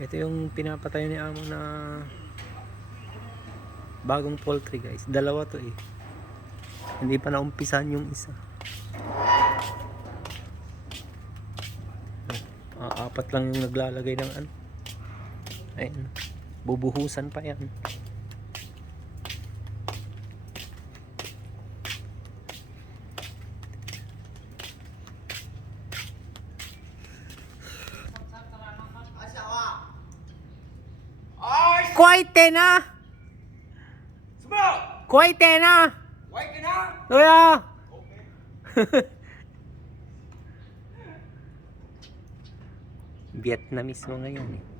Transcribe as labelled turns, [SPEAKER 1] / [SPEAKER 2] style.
[SPEAKER 1] Ito yung pinapatayo ni Amo na bagong poultry guys. Dalawa to eh. Hindi pa naumpisan yung isa. Ah, apat lang yung naglalagay ng ano. Ayun. Bubuhusan pa yan. Kuwaite na! Kuwaite na! Kaya! Vietnamese mo ngayon eh.